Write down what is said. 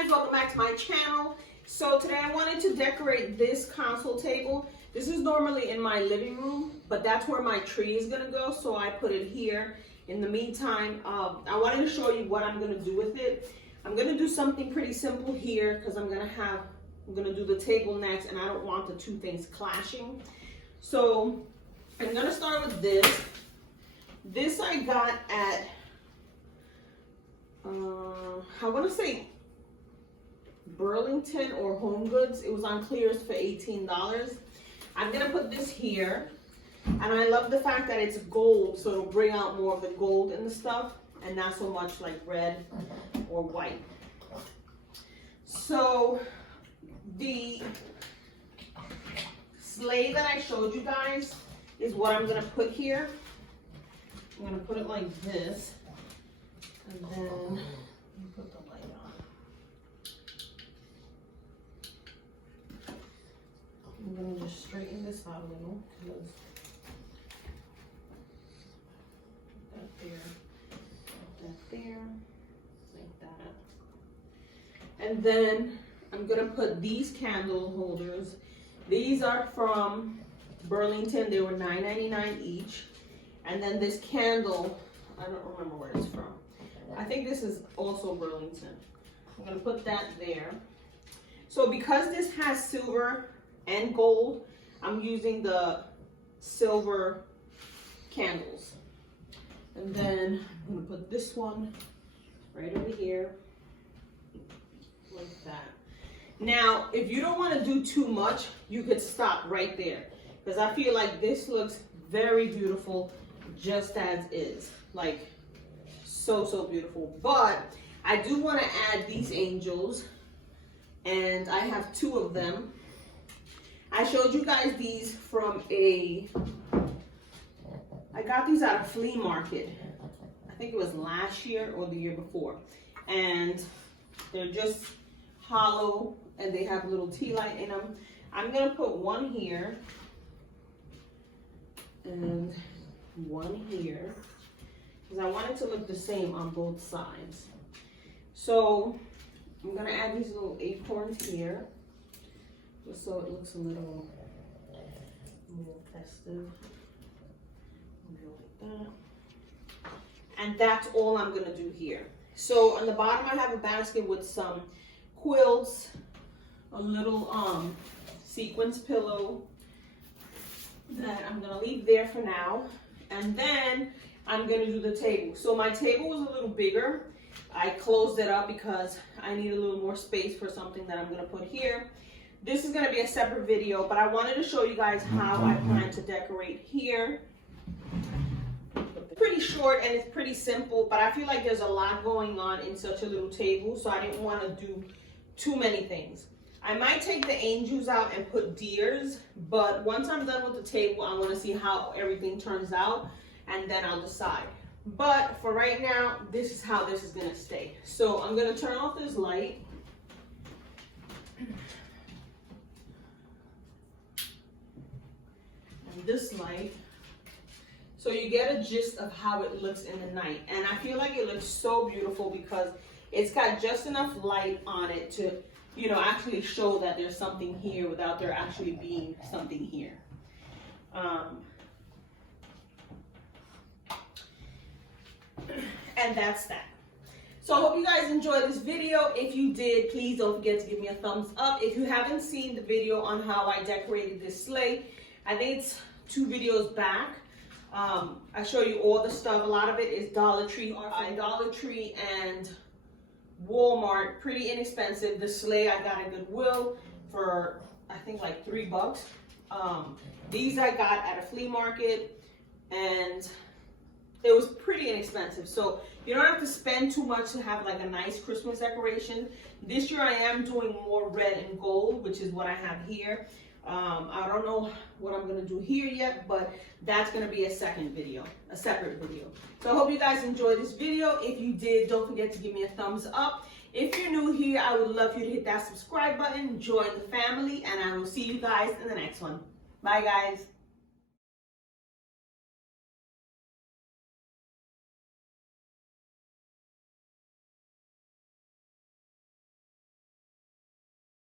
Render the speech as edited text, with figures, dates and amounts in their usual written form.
guys, welcome back to my channel. So today I wanted to decorate this console table. This is normally in my living room, but that's where my tree is gonna go, so I put it here. In the meantime, I wanted to show you what I'm gonna do with it. I'm gonna do something pretty simple here because I'm gonna do the table next, and I don't want the two things clashing. So I'm gonna start with this. This I got at I want to say Burlington or Home Goods. It was on clearance for $18. I'm gonna put this here, and I love the fact that it's gold, so it'll bring out more of the gold in the stuff and not so much like red or white. So the sleigh that I showed you guys is what I'm gonna put here. I'm gonna put it like this, and then put the light on. I'm gonna just straighten this out a little, because that there, like that. And then I'm gonna put these candle holders. These are from Burlington. They were $9.99 each. And then this candle, I don't remember where it's from. I think this is also Burlington. I'm gonna put that there. So because this has silver and gold, I'm using the silver candles. And then I'm gonna put this one right over here, like that. Now, if you don't wanna do too much, you could stop right there, because I feel like this looks very beautiful just as is. Like, so beautiful. But I do want to add these angels, and I have two of them. I showed you guys these from I got these at a flea market. I think it was last year or the year before. And they're just hollow, and they have a little tea light in them. I'm gonna put one here and one here, because I want it to look the same on both sides. So I'm gonna add these little acorns here, just so it looks a little more festive. Like that. And that's all I'm gonna do here. So on the bottom I have a basket with some quilts, a little sequins pillow that I'm gonna leave there for now. And then I'm gonna do the table. So my table was a little bigger. I closed it up because I need a little more space for something that I'm gonna put here. This is gonna be a separate video, but I wanted to show you guys how I plan to decorate here. Pretty short and it's pretty simple, but I feel like there's a lot going on in such a little table, so I didn't wanna do too many things. I might take the angels out and put deers, but once I'm done with the table, I want to see how everything turns out, and then I'll decide. But for right now, this is how this is going to stay. So I'm going to turn off this light. And this light. So you get a gist of how it looks in the night. And I feel like it looks so beautiful because it's got just enough light on it to, you know, actually show that there's something here without there actually being something here. And that's that. So I hope you guys enjoyed this video. If you did, please don't forget to give me a thumbs up. If you haven't seen the video on how I decorated this sleigh, I think it's 2 videos back. I show you all the stuff. A lot of it is Dollar Tree, Dollar Tree and Walmart, pretty inexpensive. The sleigh I got at Goodwill for I think like $3. These I got at a flea market, and it was pretty inexpensive. So you don't have to spend too much to have like a nice Christmas decoration. This year I am doing more red and gold, which is what I have here. I don't know what I'm gonna do here yet, but that's gonna be a separate video. So I hope you guys enjoyed this video. If you did, don't forget to give me a thumbs up. If you're new here, I would love you to hit that subscribe button, join the family, and I will see you guys in the next one. Bye guys.